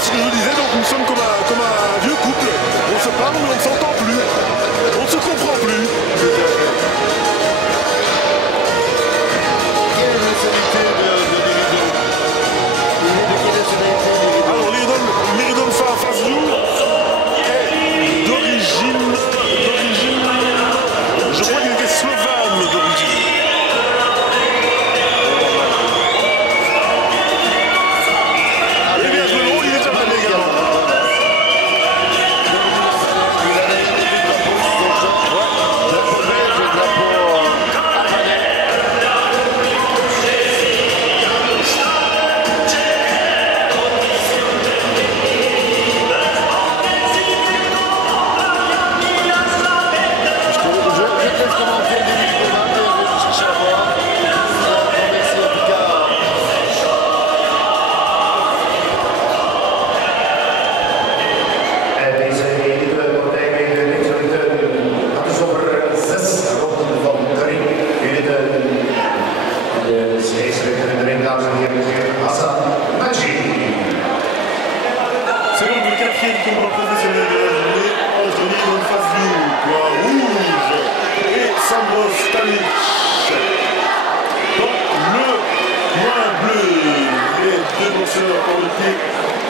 ce que je vous disais, donc nous sommes comme un vieux couple. On se parle mais on ne s'entend plus. On ne se comprend plus. Quelle est la nationalité de Liridon? Il est de quelle nationalité Liridon? Alors Liridon Fazlou est d'origine, je crois qu'il était slovène d'origine.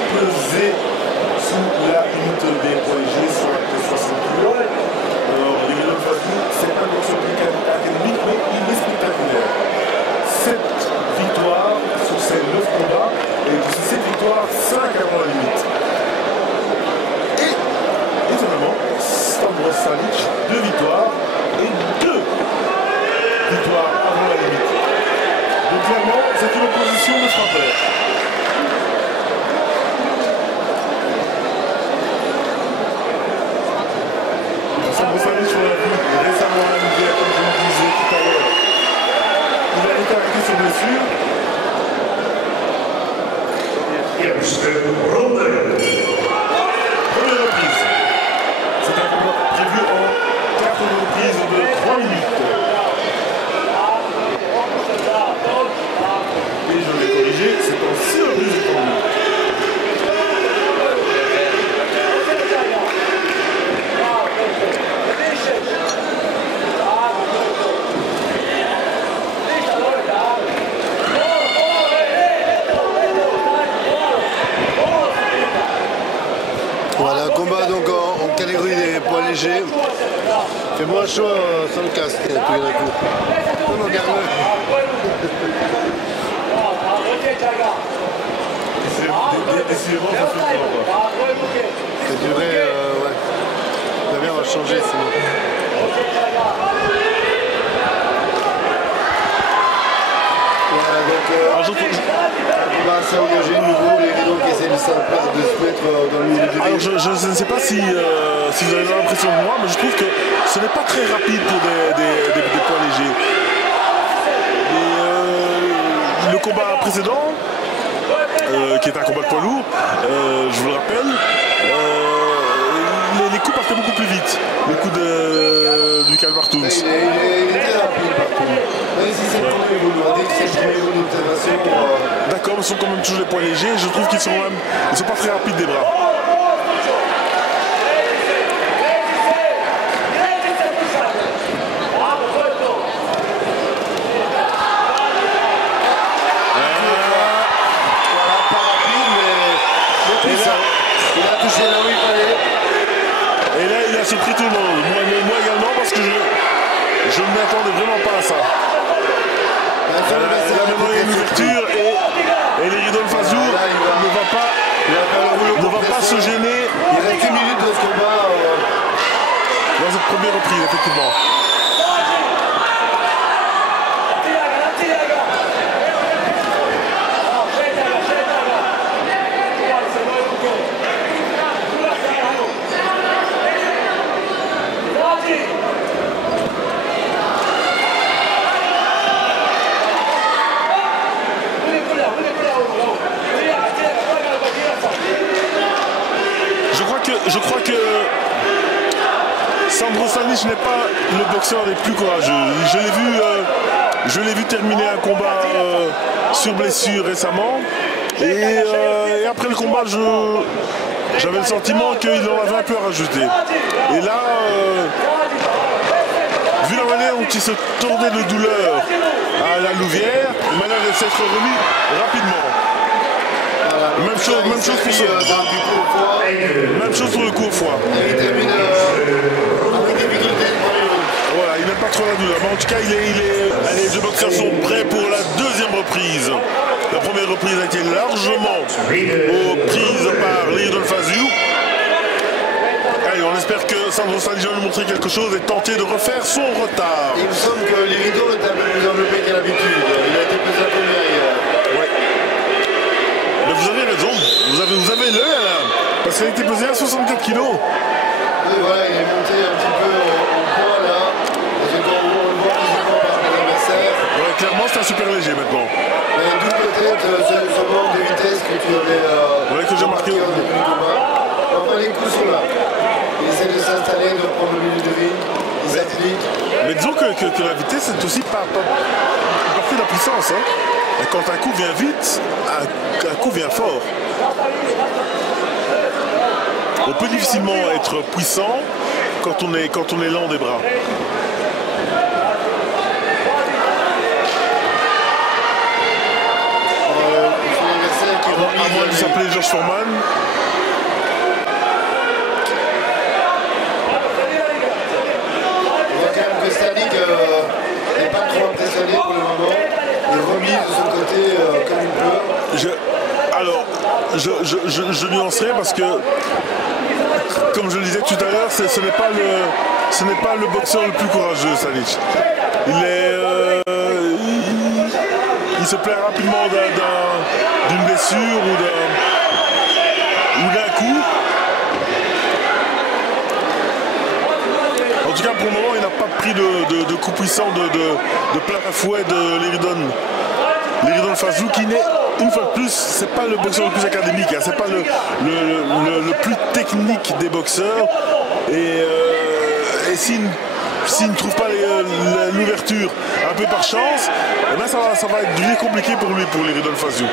Pesé sous la limite des poids légers, soit 60 kg. Alors, Liridon Fazlou, c'est pas une option académique, mais il est spectaculaire. 7 victoires sur ces 9 combats, et de ces 7 victoires, 5 avant la limite. Et, étonnamment, Stavros Salic, 2 victoires et 2 victoires avant la limite. Donc, clairement, c'est une opposition de frappeur. Stavros Salic, on l'a vu récemment à la Nigeria, comme je vous disais tout à l'heure. Il a été arrêté sur blessure. Première reprise. C'est un combat prévu en 4 reprises de 3 minutes. Et je l'ai corrigé, c'est en 6 reprises de 3 minutes. Voilà, un combat donc en catégorie des poids légers. Fait moins chaud sans le casque tout d'un coup. Non, non, garde-le. Décidément, ça fait pas. Ça durait, ouais. Très bien, on va changer sinon. Voilà, donc on va assez engagé de nouveau, Liridon qui essaie de se mettre dans le milieu du ring. Alors je ne sais pas si vous avez l'impression de moi, mais je trouve que ce n'est pas très rapide pour des poids légers. Et, le combat précédent, qui est un combat de poids lourd, je vous le rappelle, les coups partaient beaucoup plus vite, les coups de Michael Barthoums. Il était rapide Barthoums. Même si c'est le premier volume, dès que c'est le premier volume d'observation. D'accord, mais ce sont quand même toujours les poids légers, je trouve qu'ils sont pas très rapides des bras. Et là, il a surpris tout le monde. Moi également, parce que je ne m'attendais vraiment pas à ça. Là, maintenant, il y a une ouverture et Liridon Fazlou ne va pas se gêner. Il reste 1 minute dans ce combat. Dans cette première reprise, effectivement. Je crois que Stavros Salic n'est pas le boxeur les plus courageux. Je l'ai vu terminer un combat sur blessure récemment. Et après le combat, j'avais le sentiment qu'il en avait un peu à rajouter. Et là, vu la manière dont il se tordait de douleur à la Louvière, il m'a l'air de s'être remis rapidement. Voilà. Même chose pour même chose pour le coup au foie. Il termine avec difficulté. Voilà, il n'aime pas trop la douleur. Mais en tout cas, allez, les deux boxeurs sont prêts pour la deuxième reprise. La première reprise a été largement prise par Liridon Fazio. Allez, on espère que Sandro Salic va nous montrer quelque chose et tenter de refaire son retard. Il me semble que Liridon est un peu plus enveloppé qu'à l'habitude. Il a été plus affaibli hier. Ouais. Mais vous avez raison, vous avez l'œil là, parce qu'il a été pesé à 64 kg. Oui, voilà, il est monté un petit peu en poids là. Parce que quand on le voit physiquement par rapport à l'adversaire. Ouais, clairement, c'est un super léger maintenant. Mais d'où peut-être ce manque de vitesse que tu avais ouais, que j'ai marqué au début du combat. Enfin, les coups sont là. Il essaie de s'installer, de prendre le milieu de ring. Il s'applique. Mais disons que la vitesse, c'est aussi pas une partie de la puissance. Hein. Et quand un coup vient vite, un coup vient fort. On peut difficilement être puissant quand on est lent des bras. À moins de s'appeler George Foreman. On voit quand même que Stalik n'est pas trop impressionné pour le moment. Il remise de son côté comme il peut. Alors, je nuancerai parce que, comme je le disais tout à l'heure, ce n'est pas le boxeur le plus courageux, Stalik. Il se plaît rapidement d'une blessure ou d'un coup. En tout cas, pour le moment, il n'a pas pris de coup puissant de plein fouet de Liridon Fazio, qui n'est, une fois de plus, c'est pas le boxeur le plus académique, hein, c'est pas le plus technique des boxeurs. Et s'il ne trouve pas l'ouverture un peu par chance, eh ben ça va être compliqué pour lui, pour Liridon Fazio.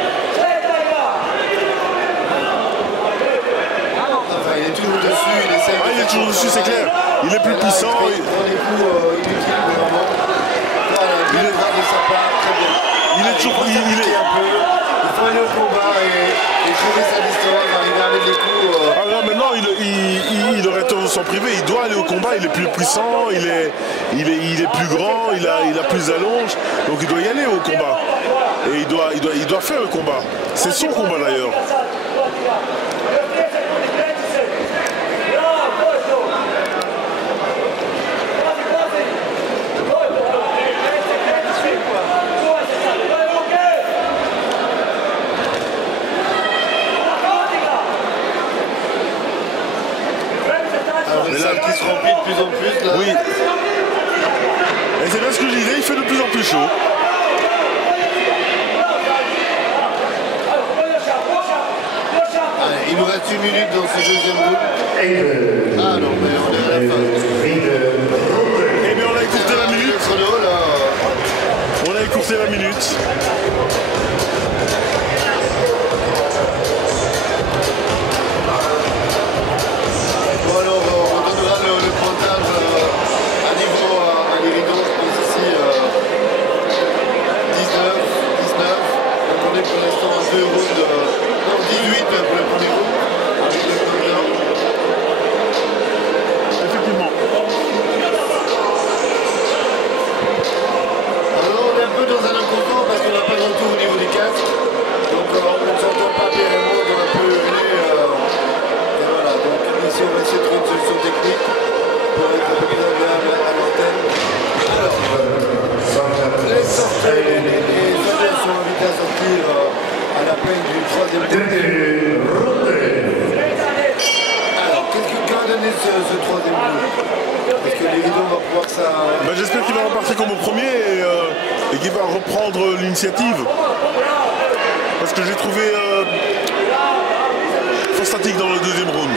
Enfin, il est toujours dessus, il essaie. Il est toujours dessus, c'est clair. Il est plus puissant. Il prend des coups inutiles, vraiment. Voilà, il est droit de sa part, très bien. Il est toujours. Il faut aller au combat et trouver sa distance, arriver à mettre les coups. Ah là, maintenant, il aurait tort de s'en priver. Il doit aller au combat. Il est plus puissant. Il est plus grand. Il a plus d'allonge. Donc il doit y aller au combat. Et il doit faire le combat. C'est son combat d'ailleurs. Les salles qui se remplit de plus en plus là. Oui. Et c'est bien ce que je disais, il fait de plus en plus chaud. Allez, il nous reste 1 minute dans ce deuxième round. Ah non, mais on est à la fin. Eh bien, on a écourté la minute. On a écourté la minute. Bon alors, on donnera le pointage à niveau à Liridon, je pense ici 19. Donc on est pour l'instant à 2 rounds, non 18 pour le premier round. Avec le pointeur. Effectivement. Alors on est un peu dans un inconfort parce qu'on n'a pas de retour au niveau du casque. Donc on ne s'entend pas bien vraiment, on a un peu hurlé. Et voilà, donc ici on va essayer de trouver une solution technique pour être un peu plus agréable à l'antenne. Alors, les sorteurs et les sorteurs sont invités à sortir à la peine du troisième round. Alors, qu'est-ce que va donner ce troisième round? Parce que Liridon va pouvoir ça. Ben, j'espère qu'il va repartir comme au premier et qu'il va reprendre l'initiative. Parce que j'ai trouvé fort statique dans le deuxième round.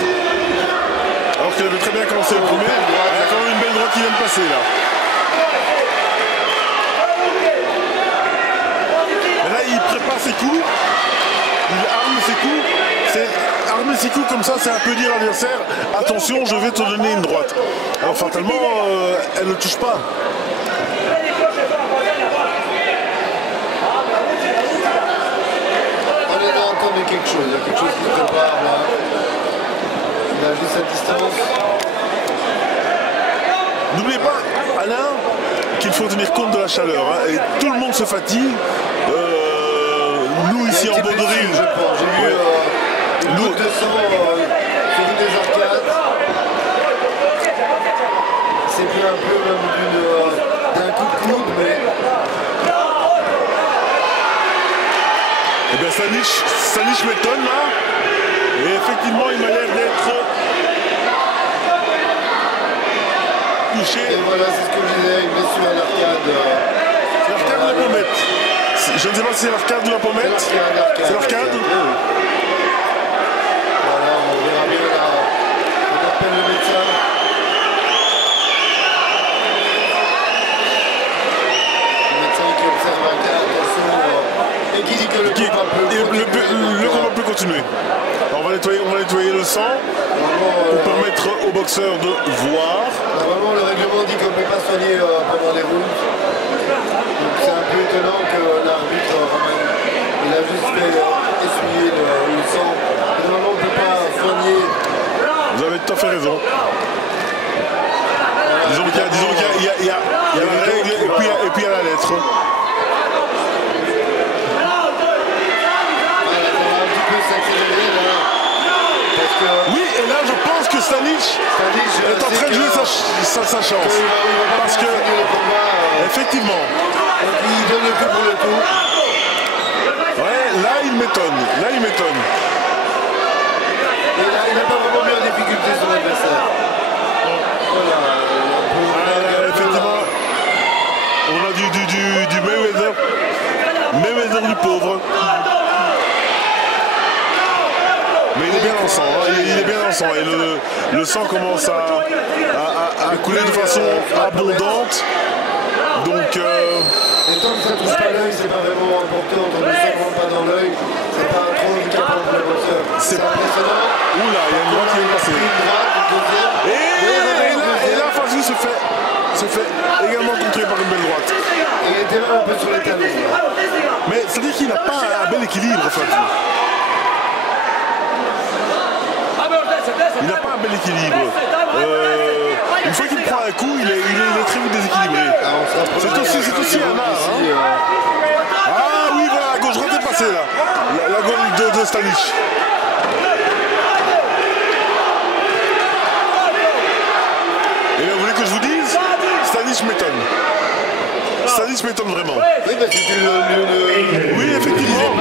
Alors qu'il avait très bien commencé le premier. Il y a quand même une belle droite qui vient de passer là. Mais là il prépare ses coups. Il arme ses coups. 6 coups comme ça, c'est un peu dire à l'adversaire, attention, je vais te donner une droite. Alors fatalement, elle ne touche pas. On est là entendu quelque chose, il y a quelque chose qui prépare là. Il a juste sa distance. N'oubliez pas, Alain, qu'il faut tenir compte de la chaleur. Hein, et tout le monde se fatigue. Nous ici en Borderie, je pense. J'ai vu une goutte de sang sur une des arcades. C'est vu un peu même d'un coup de coude, mais... Eh bien Staniš m'étonne là. Et effectivement, il m'a l'air d'être touché. Et voilà, c'est ce que je disais, une blessure à l'arcade. C'est l'arcade ou la pommette? Je ne sais pas si c'est l'arcade ou la pommette. C'est l'arcade. Voilà, on verra bien là. On appelle le médecin. Le médecin qui observe un cas, attention, et qui dit que le combat peut continuer. Le combat peut continuer. Alors on va nettoyer le sang pour permettre aux boxeurs de voir. Normalement, le règlement dit qu'on ne peut pas soigner pendant les rounds. Donc c'est un peu étonnant que l'arbitre, il a juste fait essuyer le sang. Normalement, on ne peut pas soigner. Vous avez tout à fait raison. Disons qu'il y a la règle et puis il y a la lettre. Oui, et là je pense que Staniš est en train de jouer sa chance. Parce que, effectivement, il donne le coup pour le coup. Ouais, là il m'étonne. Et là, il n'a pas vraiment mis en difficulté son adversaire. Voilà. Effectivement, on a du Mayweather du pauvre. Mais il est bien dans le sang, hein. Il est bien dans le sang et le sang commence à couler de façon abondante. Donc et tant que ça ne touche pas l'œil, c'est pas vraiment important, on ne se pas dans l'œil, c'est pas trop handicapant pour le boxeur. C'est impressionnant. Oula, il y a une droite qui vient de passer. Une droite, une deuxième. Et là Fazou se fait également contrer par une belle droite. Et il était même un peu sur les talons. Mais c'est-à-dire qu'il n'a pas un bel équilibre, Fazou. Il n'a pas un bel équilibre. Une fois qu'il prend un coup, il est très vite déséquilibré. C'est aussi un art. Hein. Ah oui, voilà, la gauche droite est passée là. La gauche de Staniš. Et là, vous voulez que je vous dise, Staniš m'étonne. Staniš m'étonne vraiment. Oui, parce que tu le... Oui, effectivement.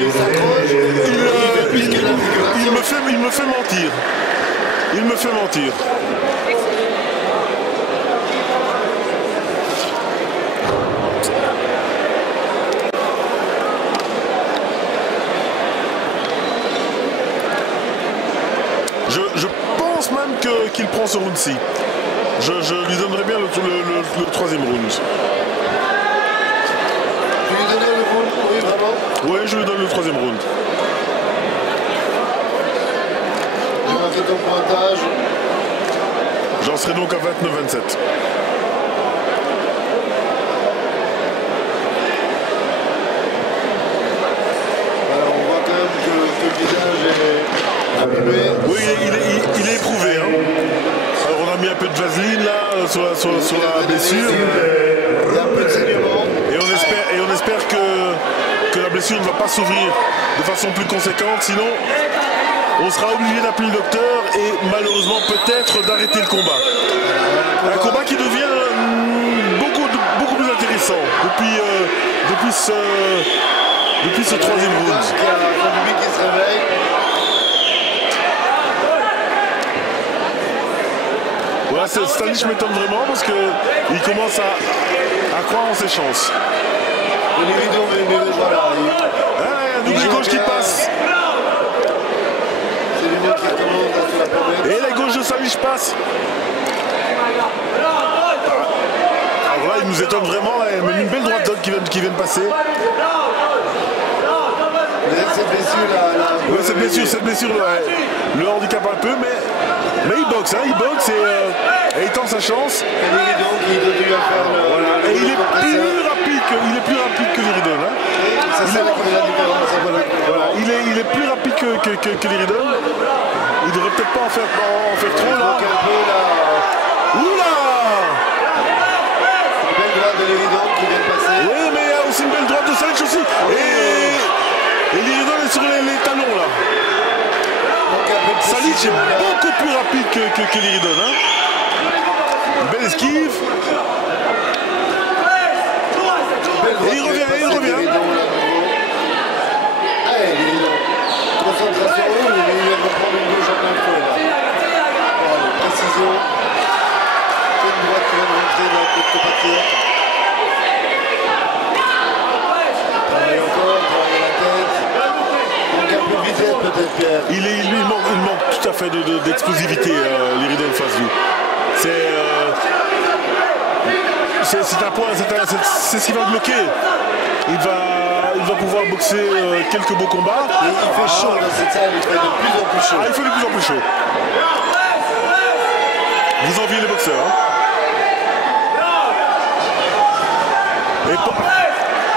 Il s'accroche. Il me fait mentir. Il me fait mentir. Je pense même qu'il prend ce round-ci. Je lui donnerais bien le troisième round. Tu lui donnes le round? Oui, vraiment? Oui, je lui donne le troisième round. J'ai marqué ton pointage. J'en serai donc à 29-27. Alors on voit quand même que le visage est abîmé. Oui, il est éprouvé. Hein. Alors on a mis un peu de vaseline là sur la blessure. Il y a un peu de saignement. Et on espère que la blessure ne va pas s'ouvrir de façon plus conséquente, sinon on sera obligé d'appeler le docteur et malheureusement peut-être d'arrêter le combat. Un combat qui devient beaucoup plus intéressant depuis ce troisième round. Il y a un public qui se réveille. Voilà, Staniš m'étonne vraiment parce qu'il commence à croire en ses chances. Voilà. Ah, un double gauche qui passe. C'est lui qui recommence sur la pommette. Et la gauche de Staniš passe. Alors là, il nous étonne vraiment. Même une belle droite qui vient de passer. cette blessure là. Oui, cette blessure le handicap un peu, mais il boxe, hein, il boxe et il tente sa chance. Donc il doit dû faire voilà. Et il est plus rapide que l'Iridon. Hein. C'est ça la différence. Voilà. Il est plus rapide que l'Iridon. Il devrait peut-être pas en faire trop là. Oula! Une belle droite de l'Iridon qui vient de passer. Oui, mais il y a aussi une belle droite de Salic aussi. Et l'Iridon est sur les talons là. Salic est beaucoup plus rapide que l'Iridon. Hein. Belle esquive. Et il revient. Allez, l'Iridon. Concentration, il vient de prendre une gauche en plein feu. Voilà, précision. C'est une droite qui vient de rentrer dans le compatriote. Travaille encore, travaille la tête. Donc un peu de vitesse peut-être, Pierre. Il manque tout à fait d'explosivité, l'Iridon en face de lui. C'est un point, c'est ce qui va le bloquer. Il va pouvoir boxer quelques beaux combats. Il fait chaud dans cette salle, il fait de plus en plus chaud. Il fait de plus en plus chaud. Vous enviez les boxeurs. Hein.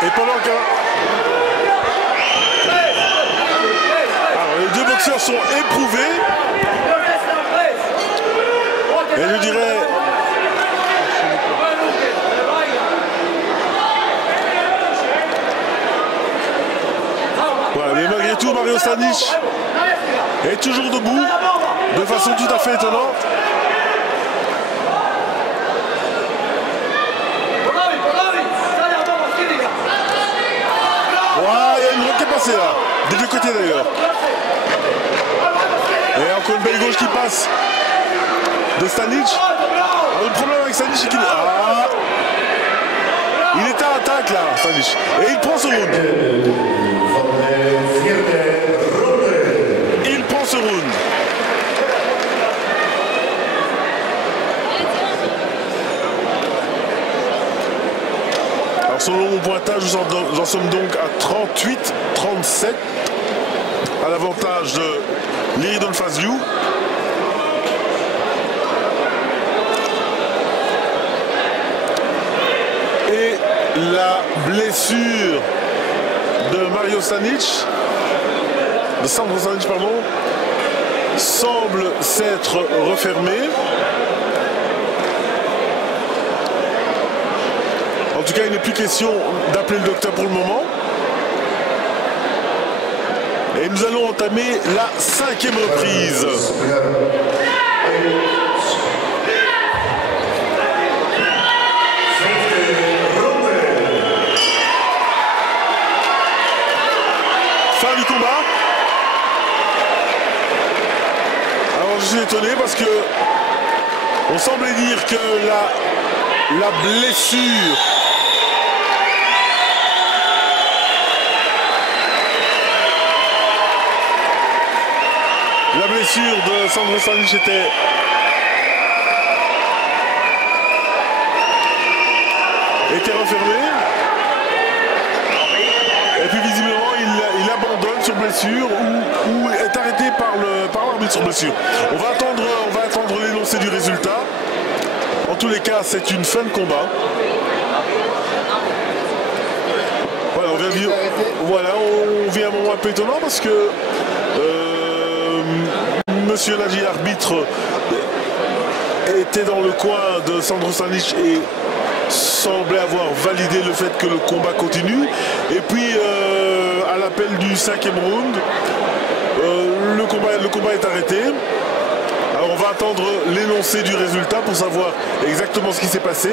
Et pendant que... Alors, les deux boxeurs sont éprouvés. Et je dirais... Voilà, mais malgré tout, Mario Stanic est toujours debout, de façon tout à fait étonnante. Ouais, il y a une droite qui est passée là, des deux côtés d'ailleurs. Et encore une belle gauche qui passe de Stanic. Alors, le problème avec Stanic, c'est qu'il il était en attaque là, Stanic. Et il prend ce round. Il prend ce round. Alors selon mon pointage, nous en sommes donc à 38-37 à l'avantage de l'Iridon Fazliou. Et la blessure de Mario Stanic, de Sandro Stanic, pardon, semble s'être refermée. En tout cas, il n'est plus question d'appeler le docteur pour le moment. Et nous allons entamer la 5e reprise. Fin du combat. Alors je suis étonné parce que on semblait dire que la blessure de Sandro Stanic était refermée. Et puis visiblement il abandonne sur blessure ou est arrêté par l'arbitre sur blessure. On va attendre l'énoncé du résultat. En tous les cas, c'est une fin de combat. Voilà, on vit un moment un peu étonnant parce que Monsieur Nagy, arbitre, était dans le coin de Sandro Stanic et semblait avoir validé le fait que le combat continue. Et puis à l'appel du 5e round, le combat est arrêté. Alors on va attendre l'énoncé du résultat pour savoir exactement ce qui s'est passé.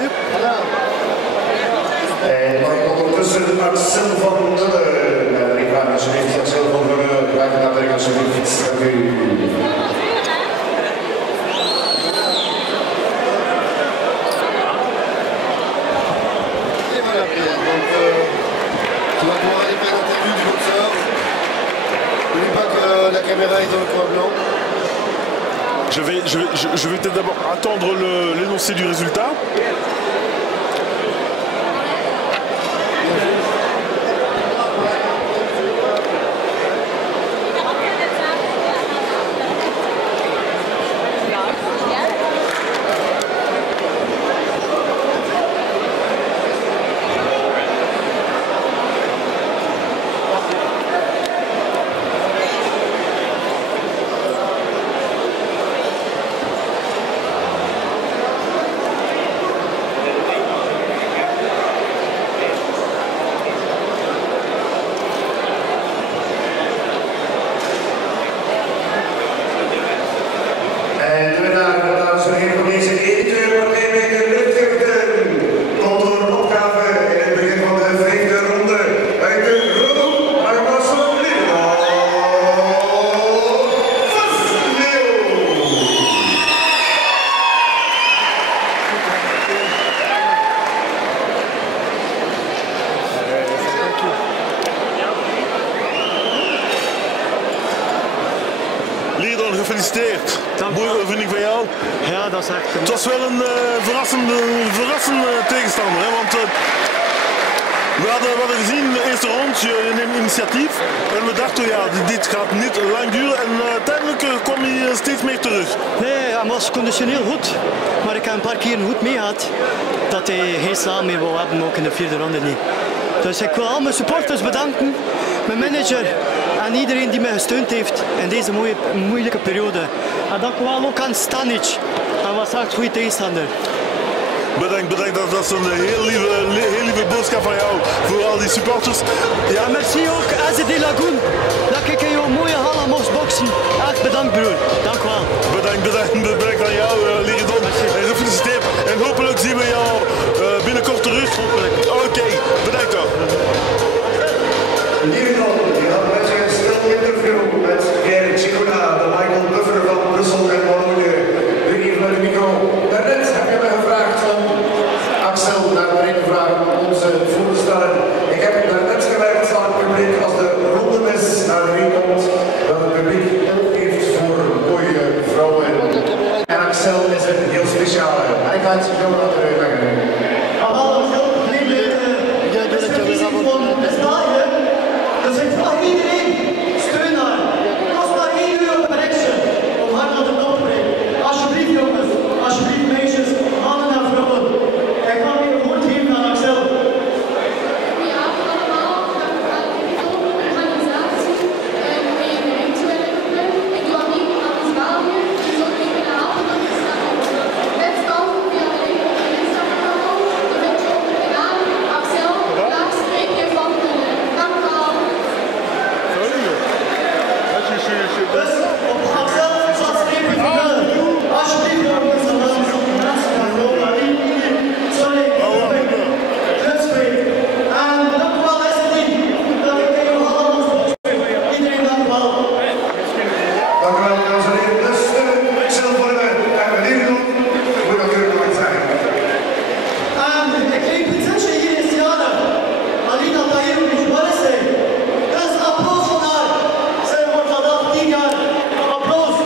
La caméra est dans le coin blanc. Je vais peut-être d'abord attendre l'énoncé du résultat. Leerdon, gefeliciteerd. Mooie overwinning van jou. Ja, dat is echt... Het was wel een verrassende tegenstander. Hè? Want we hadden gezien in de eerste rond, je neemt initiatief. En we dachten, ja, dit gaat niet lang duren. En uiteindelijk kwam hij steeds meer terug. Nee, hij was conditioneel goed. Maar ik heb een paar keer goed meegehad dat hij geen slaap meer wou hebben, ook in de vierde ronde niet. Dus ik wil al mijn supporters bedanken, mijn manager en iedereen die mij gesteund heeft in deze moeilijke periode. En dank wel ook aan Stanic. Hij was echt een goede tegenstander. Bedankt, dat is een heel lieve boodschap van jou voor al die supporters. Ja, merci ook SDD Lagoon, dat ik in jouw mooie hal mocht boksen. Echt bedankt broer, dank wel. Bedankt aan jou, Leerdon. En gefeliciteerd. En hopelijk zien we jou binnenkort terug. Oké, bedankt dan. Leerdon, die had met zich een stil interview met Gerrit Chicona, de Michael Buffer van Brussel en Wallonië. Nu hier naar de micro. Daarnet heb je me gevraagd om Axel naar de ring vragen om onze voor te stellen. Ik heb daarnet gewerkt aan het publiek als de rondemis naar de ring komt, dat het publiek ook heeft voor mooie vrouwen. En Axel is een heel speciale. En ik ga het zo naar de ring leggen. Dus ik vraag iedereen steun naar. Kost maar €1 per action om hard naar de top te brengen. Alsjeblieft jongens, alsjeblieft meisjes, mannen en vrouwen. Ik ga weer een woord geven aan Axel. Goedenavond allemaal, de organisatie bij een eventuele ik doe aan niet aan ons België, dus ook ik ben helpen dat we staan. Dit kan via de link op de Instagram-kanaal, de vind je op de kanaal Axel, _van Koenen. Dank u wel. Dus op Axel _van Koenen. Alsjeblieft jongens, en dan is het mensen van Roma. Sorry, goed spreken. En dank u wel SDD, dat ik in jouw hal mocht boksen. Iedereen dank u wel. Dank u wel, dames en heren. Dus Axel voor de Leerdon moet natuurlijk nog iets zeggen. Ik kreeg een prinsesje hier in Siana. Alina Tahirovic, waar is zij? Dus applaus voor haar. Zij wordt vandaag 10 jaar. Applaus.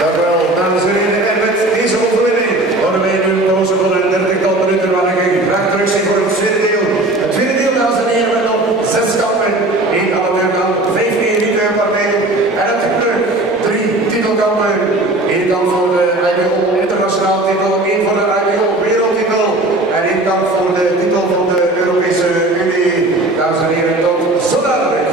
Dank u wel, dames en heren. En met deze overwinning houden wij nu een pauze van een 30-tal minuten waar ik graag terug zie voor het tweede deel. Het tweede deel, dames en heren, met nog 6 kampen. 1 amateurkamp, 5 elitepartijen en natuurlijk 3 titelkampen. 1 kamp voor de IBO internationaal titel, 1 voor de IBO wereldtitel en 1 kamp voor de titel van de Europese Unie. Dames en heren, tot zo dadelijk.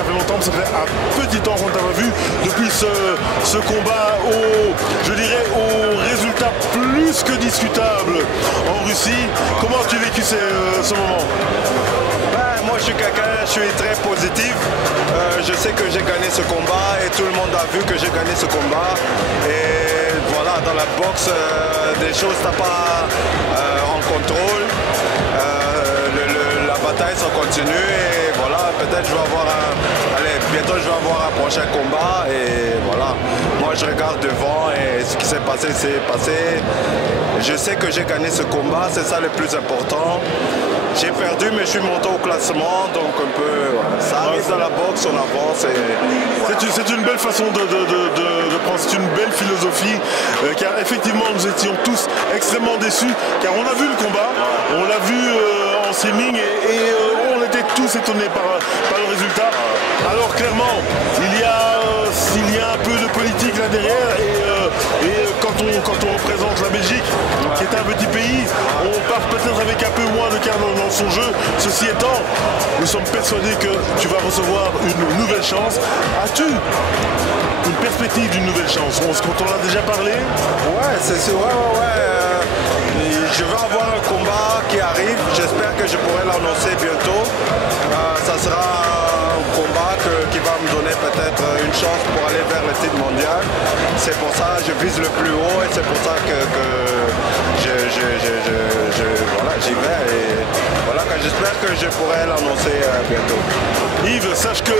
ça fait longtemps, ça fait un petit temps qu'on t'a pas vu depuis ce combat je dirais, au résultat plus que discutable en Russie. Comment as-tu vécu ce moment? Moi je suis très positif. Je sais que j'ai gagné ce combat et tout le monde a vu que j'ai gagné ce combat. Et voilà, dans la boxe, des choses t'as pas en contrôle. La bataille ça continue et voilà, peut-être je vais avoir bientôt je vais avoir un prochain combat et voilà. Moi je regarde devant et ce qui s'est passé s'est passé. Je sais que j'ai gagné ce combat, c'est ça le plus important. J'ai perdu, mais je suis monté au classement, donc un peu, voilà. Ça arrive dans la boxe, on avance. C'est une belle façon de prendre, c'est une belle philosophie, car effectivement nous étions tous extrêmement déçus, car on a vu le combat, on l'a vu en streaming et on était tous étonnés par le résultat. Alors clairement, il y a un peu de politique là derrière et quand on représente la Belgique, qui est un petit pays, on part peut-être avec un peu moins de cartes dans son jeu. Ceci étant, nous sommes persuadés que tu vas recevoir une nouvelle chance. As-tu une perspective d'une nouvelle chance? Quand on en a déjà parlé? Ouais, c'est sûr, ouais. Je vais avoir un combat qui arrive, j'espère que je pourrai l'annoncer bientôt. Ça sera un combat qui va me donner peut-être une chance pour aller vers le titre mondial. C'est pour ça que je vise le plus haut et c'est pour ça que voilà, j'y vais et voilà, j'espère que je pourrai l'annoncer bientôt. Yves, sache que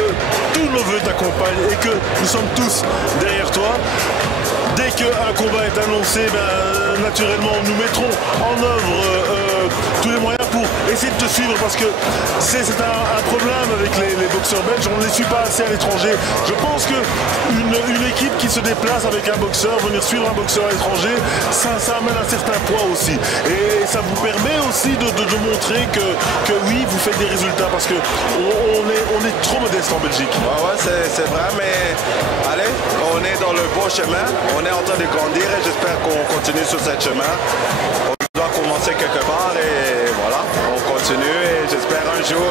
tous nos voeux t'accompagnent et que nous sommes tous derrière toi. Dès qu'un combat est annoncé, naturellement, nous mettrons en œuvre tous les moyens pour essayer de te suivre parce que c'est un problème avec les boxeurs belges, on ne les suit pas assez à l'étranger. Je pense qu'une équipe qui se déplace avec un boxeur, venir suivre un boxeur à l'étranger, ça amène un certain poids aussi. Et ça vous permet aussi de montrer que oui, vous faites des résultats parce qu'on est trop modeste en Belgique. Ouais, c'est vrai, mais allez, on est dans le bon chemin, on est en train de grandir et j'espère qu'on continue sur ce chemin. On doit commencer quelque part et voilà, on continue et j'espère un jour,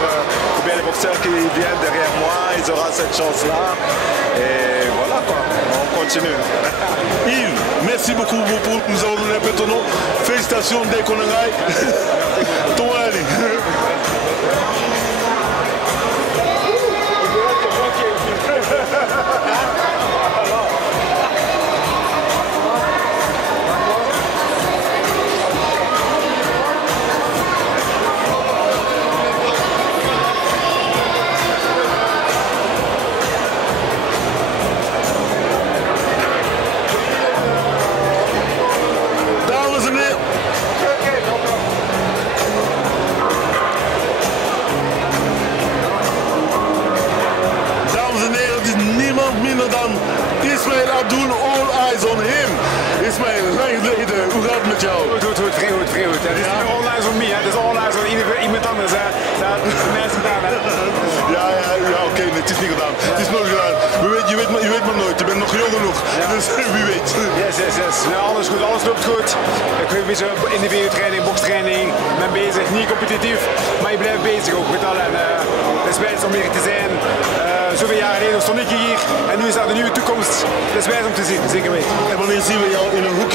ou bien les boxeurs qui viennent derrière moi, ils auront cette chance-là et voilà quoi, on continue. Yves, merci beaucoup pour nous avons donné un peu ton nom. Félicitations dès qu'on aille. Ton allez. Ismail Abdul, all eyes on him. Ismail, lang geleden, hoe gaat het met jou? Goed, vrij goed. Het is niet all eyes on me, het is all eyes on iemand anders. Dat mensen gedaan. Ja, oké, nee, het is niet gedaan. Het is nooit gedaan. Je weet maar nooit, je bent nog jong genoeg. Ja. Dus wie weet. Yes. Nou, alles goed, alles loopt goed. Ik ben bezig individuele training, bokstraining. Ik ben bezig, niet competitief, maar je blijft bezig ook met allen. Het is wijs om hier te zijn. Zoveel jaren geleden stond ik hier en nu is dat een nieuwe toekomst. Het is wijs om te zien, zeker weten. En wanneer zien we jou in een hoek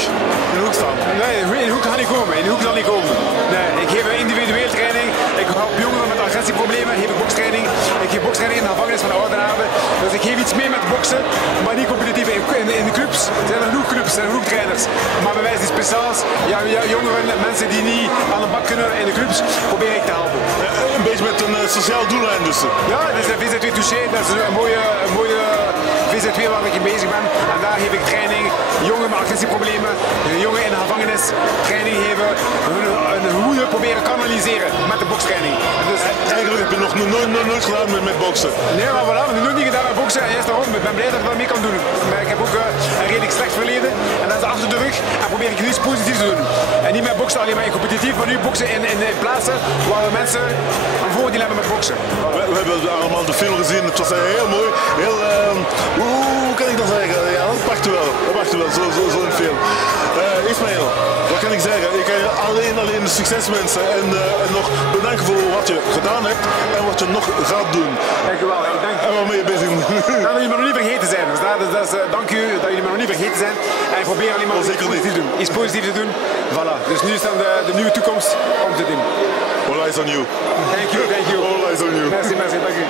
staan? Nee, in de hoek gaat niet komen. Nee, ik geef individueel training. Ik help jongeren met agressieproblemen, geef ik bokstraining. Ik geef bokstraining in de gevangenis van de ouderhaven. Dus ik geef iets mee met boksen, maar niet competitief. In de clubs zijn er genoeg clubs, zijn er genoeg trainers. Maar bij wijze van speciaals, jongeren, mensen die niet aan de bak kunnen in de clubs, probeer ik te helpen. Een beetje met een sociaal doellijn dus. Ja, dat is een VZ2 Touché, dat is een mooie VZ2 waar ik in bezig ben. En daar geef ik training, jongeren met agressieproblemen, jongeren in de gevangenis, training geven, hun woede proberen kanaliseren met de bokstraining. Dus, eigenlijk heb je nog nooit gedaan met boksen. Nee, maar voilà, we hebben nooit niet gedaan met boksen en juist daarom, ik ben blij dat ik dat mee kan doen. Maar ik heb ook een redelijk slecht verleden en dat is achter de rug en probeer ik nu iets positiefs te doen. En niet met boksen alleen maar competitief, maar nu boksen in plaatsen waar de mensen een voordeel hebben met boksen. We hebben allemaal de film gezien, het was heel mooi, heel, hoe kan ik dat zeggen? Ja, dat pakte wel, zo'n film. Ismail, wat kan ik zeggen? Ik kan je alleen de succes wensen en nog bedanken voor wat je gedaan hebt en wat je nog gaat doen. Dankjewel, dank. En waarmee je bezig bent. Dat jullie me nog niet vergeten zijn. Dus dank u dat jullie me nog niet vergeten zijn. En ik probeer alleen maar iets positiefs te doen. Voilà. Dus nu is dan de nieuwe toekomst om te doen. All eyes on you. Thank you. All eyes on you. Merci, dank u.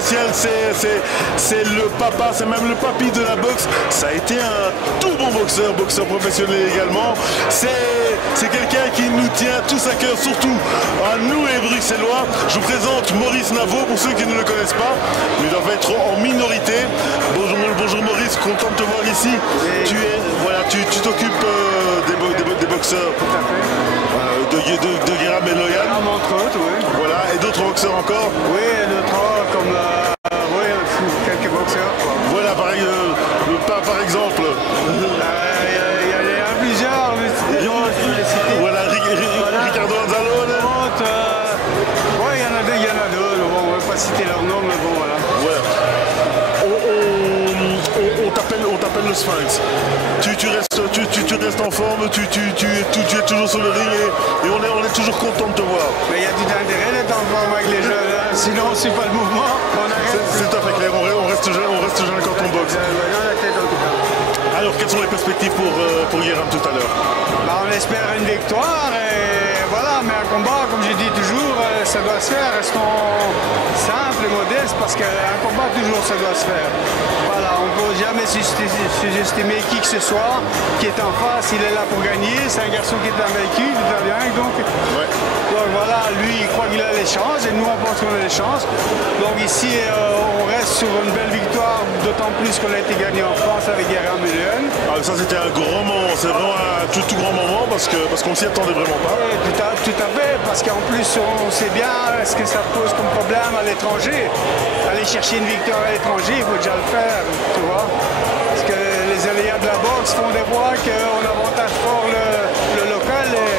spécial, c'est le papa, c'est même le papy de la boxe. Ça a été un tout bon boxeur professionnel également. C'est quelqu'un qui nous tient tous à cœur, surtout à nous les Bruxellois. Je vous présente Maurice Navo, pour ceux qui ne le connaissent pas. Il doit être en minorité. Bonjour Maurice, content de te voir ici. Tu t'occupes des boxeurs de Guéram et Loyan. Entre autres, oui. Voilà, et d'autres boxeurs encore. Oui, d'autres comme quelques boxeurs. Quoi. Voilà, par exemple. Il y a plusieurs. Voilà, Ricardo Anzalo. Oui, il y en a deux. Bon, on ne va pas citer leur nom, mais bon, voilà. Ouais. On t'appelle le Sphinx. Tu restes en forme, tu es toujours sur le ring et on est toujours content de te voir. Mais il y a tout intérêt d'être en forme avec les jeunes, hein. Sinon on ne suit pas le mouvement. C'est tout à fait clair, on reste jeune quand on boxe. Alors quelles sont les perspectives pour Guéram tout à l'heure? On espère une victoire et voilà, mais un combat, comme je dis toujours, ça doit se faire. Restons simples et modestes parce qu'un combat toujours ça doit se faire. Voilà, on ne peut jamais sous-estimer qui que ce soit qui est en face, il est là pour gagner, c'est un garçon qui est invaincu, donc voilà, lui il croit qu'il a les chances et nous on pense qu'on a les chances. Donc ici on reste sur une belle victoire, d'autant plus qu'on a été gagné en France avec Guéram et Loyan. Ça c'était un grand moment, c'est vraiment un tout grand moment parce qu'on s'y attendait vraiment pas. Oui, tout à fait, parce qu'en plus on sait bien ce que ça pose comme problème à l'étranger. Aller chercher une victoire à l'étranger, il faut déjà le faire, tu vois. Parce que les aléas de la boxe font des fois qu'on avantage fort le local et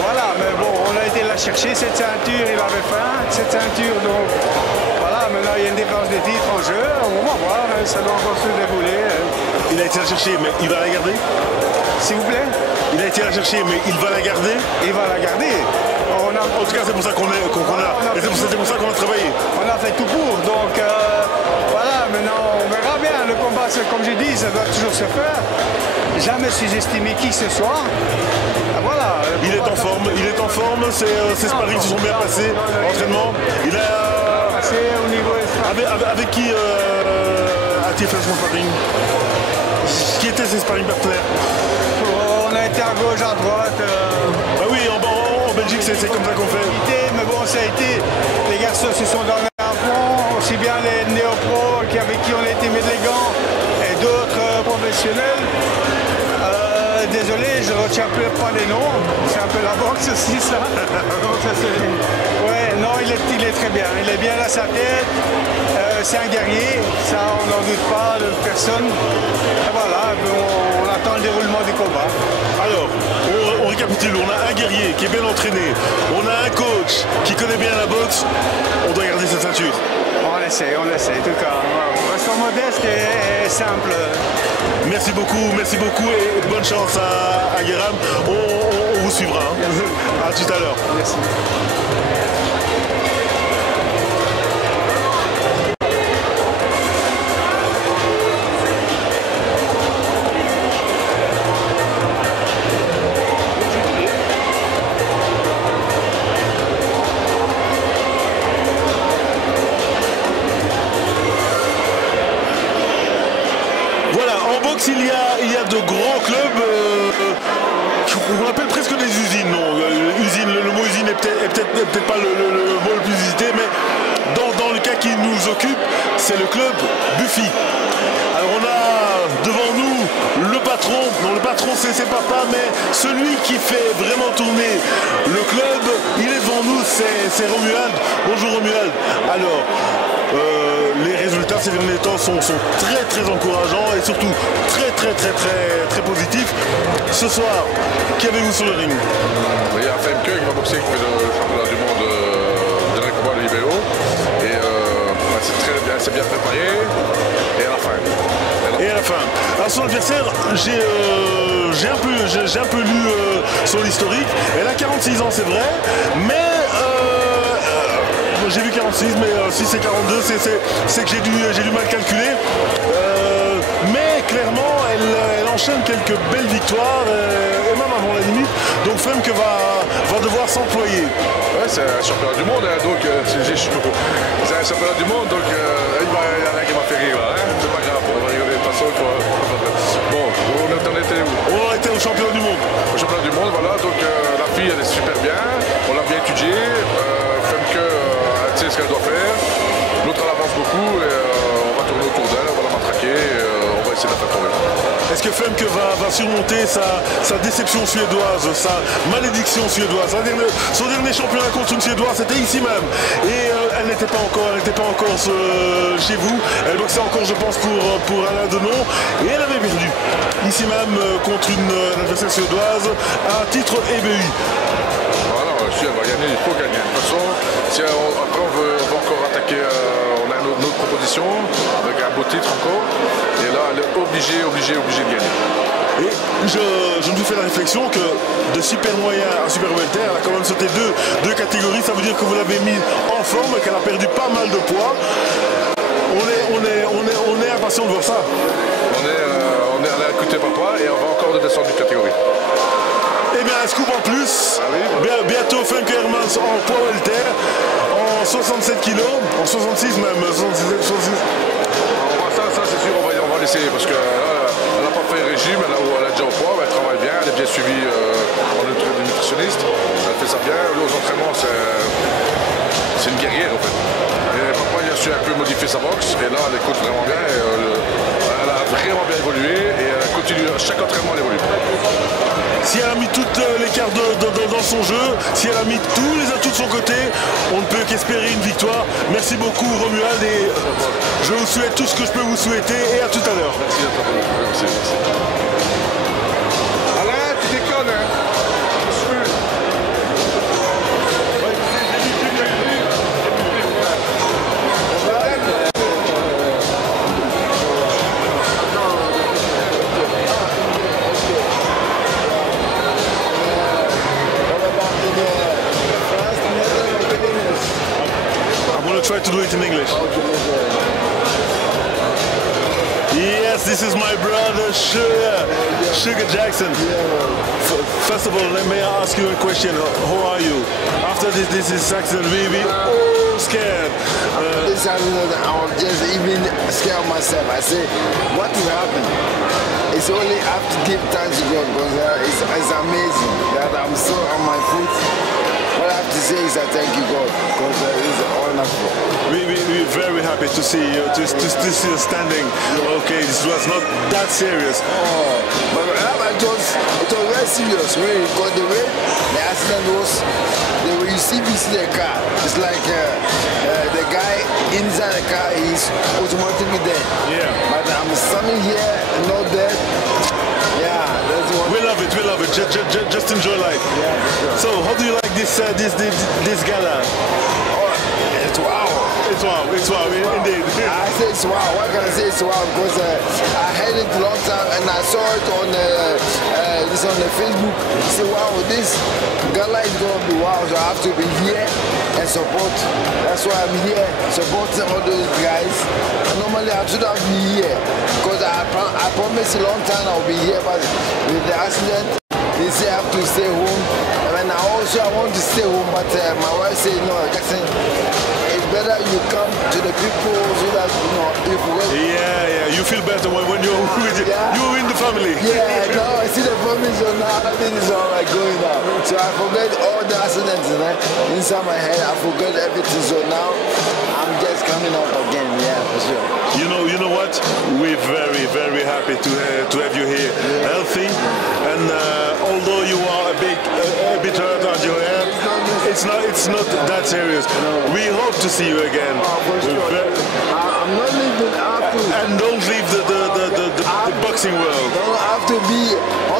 voilà, mais bon, on a été la chercher, cette ceinture, il avait faim, cette ceinture, donc voilà, maintenant il y a une défense de titre en jeu, on va voir, ça doit encore se dérouler. Il a été la chercher, mais il va la garder? S'il vous plaît? Il a été la chercher, mais il va la garder? Il va la garder. En tout cas, c'est pour ça qu'on a travaillé. On a fait tout pour, donc voilà, maintenant on verra bien. Le combat, comme j'ai dit, ça doit toujours se faire. Jamais sous-estimer qui que ce soit. Voilà. Il est en forme, ses sparring se sont bien passés, l'entraînement. Il a passé au niveau avec qui a-t-il fait son sparring? Qui étaient ses sparring partenaires? On a été à gauche, à droite. Bah oui, en Belgique, c'est comme ça qu'on fait. Mais bon, ça a été. Les garçons se sont donnés à fond, aussi bien les néo-pros avec qui on a été mis les gants et d'autres professionnels. Désolé, je ne retiens plus pas les noms. C'est un peu la boxe aussi, ça. Ouais, non, il est très bien. Il est bien à sa tête. C'est un guerrier. Ça, on n'en doute pas de personne. Et voilà, on attend le déroulement du combat. Alors, on récapitule. On a un guerrier qui est bien entraîné. On a un coach qui connaît bien la boxe. On doit garder cette ceinture. On essaie, en tout cas. Restons modestes et simple. Merci beaucoup et bonne chance à Guéram. On vous suivra. Hein. À tout à l'heure. Merci. Il y a de grands clubs qu'on appelle presque des usines. Non, usine, le mot usine est peut-être pas le mot le plus usité, mais dans le cas qui nous occupe, c'est le club Buffy. Alors on a devant nous le patron, non le patron c'est papa, mais celui qui fait vraiment tourner le club, il est devant nous, c'est Romuald. Bonjour Romuald. Alors, les résultats ces derniers temps sont très encourageants et surtout très positifs. Ce soir, qui avez-vous sur le ring? Il y a FMK qui va boxer, qui fait le championnat du monde de combat de libéraux. Et c'est bien préparé. Et à la fin. Alors son adversaire, j'ai un peu lu son historique. Elle a 46 ans, c'est vrai, mais j'ai vu 46, mais si c'est 42, c'est que j'ai dû mal calculer. Mais clairement, elle enchaîne quelques belles victoires, et même avant la limite. Donc Femke va devoir s'employer. Ouais, c'est un championnat du monde, hein, donc c'est un championnat du monde, donc il y en a qui m'a fait rire là. Hein, c'est pas grave, on va rigoler de toute façon. Bon, on était où? On était au championnat du monde. Au championnat du monde, voilà. Donc la fille, elle est super bien. On l'a bien étudiée. Femke, elle sait ce qu'elle doit faire. L'autre, elle avance beaucoup et on va tourner autour d'elle, on va la matraquer et on va essayer de la faire tomber. Est-ce que Femke va surmonter sa déception suédoise, sa malédiction suédoise? Son dernier championnat contre une Suédoise, c'était ici même. Et elle n'était pas encore chez vous. Elle boxait encore, je pense, pour Alain Denon. Et elle avait perdu. Ici même contre une adversaire suédoise à titre EBU. Voilà, si elle va gagner, il faut gagner. De toute façon, si après on veut encore attaquer, on a une autre proposition avec un beau titre encore. Et là, elle est obligée de gagner. Et je me fais la réflexion que de super moyen à super welter, elle a quand même sauté deux catégories. Ça veut dire que vous l'avez mis en forme et qu'elle a perdu pas mal de poids. On est impatient de voir ça. On est allé écouter papa et on va encore descendre d'une catégorie. Eh bien, un scoop en plus. Ah oui, Bientôt Femke Hermans en poids welter, en 67 kg, en 66 même. 66. Ça c'est sûr, on va l'essayer parce qu'elle n'a pas fait régime, elle est déjà au poids, elle travaille bien, elle est bien suivie en nutritionniste, elle fait ça bien. Aux entraînements, c'est une guerrière en fait. Et papa il a su un peu modifier sa boxe et là elle écoute vraiment bien. Et, elle a vraiment bien évolué et elle continue à chaque entraînement elle évolue. Si elle a mis toutes les cartes dans son jeu, si elle a mis tous les atouts de son côté, on ne peut qu'espérer une victoire. Merci beaucoup Romuald et je vous souhaite tout ce que je peux vous souhaiter et à tout à l'heure. Merci à toi. Merci. Alain, tu déconnes hein? Try to do it in English. Yes, this is my brother Sugar Jackson. First of all, let me ask you a question. How are you? After this accident, we all scared. This accident, I was just even scared myself. I say, what will happen? It's only I have to give thanks to God because it's amazing that I'm still on my feet. What I have to say is I thank you God because it's wonderful. We're very happy to see you, to see you standing. Okay, this was not that serious. Oh, but it was very serious really because the way the accident was, you see the car, it's like the guy inside the car is automatically dead. Yeah. But I'm standing here, not dead. Yeah, that's what. We love it. Just enjoy life. Yeah, for sure. So, how do you like this gala? Oh, it's wow. It's wow, indeed. I say it's wow. Why can I say it's wow? Because I heard it a long time and I saw it on the Facebook. I say wow, this gala is gonna be wow. So I have to be here and support. That's why I'm here supporting all those guys. And normally I should have been here because I promised a long time I'll be here, but with the accident they say I have to stay home. And I want to stay home, but my wife said no, Jackson. Better you come to the people so that if you feel better when you're with you're in the family. Yeah, now I see the family, so now everything is all right going now. So I forget all the accidents inside my head. I forget everything. So now I'm just coming out again. Yeah, for sure. You know what? We're very happy to have you here, healthy, and although you are a bit hurt on your head, it's not that serious. We hope to see you again. For sure. I'm not leaving after. And don't leave the boxing world. Don't have to be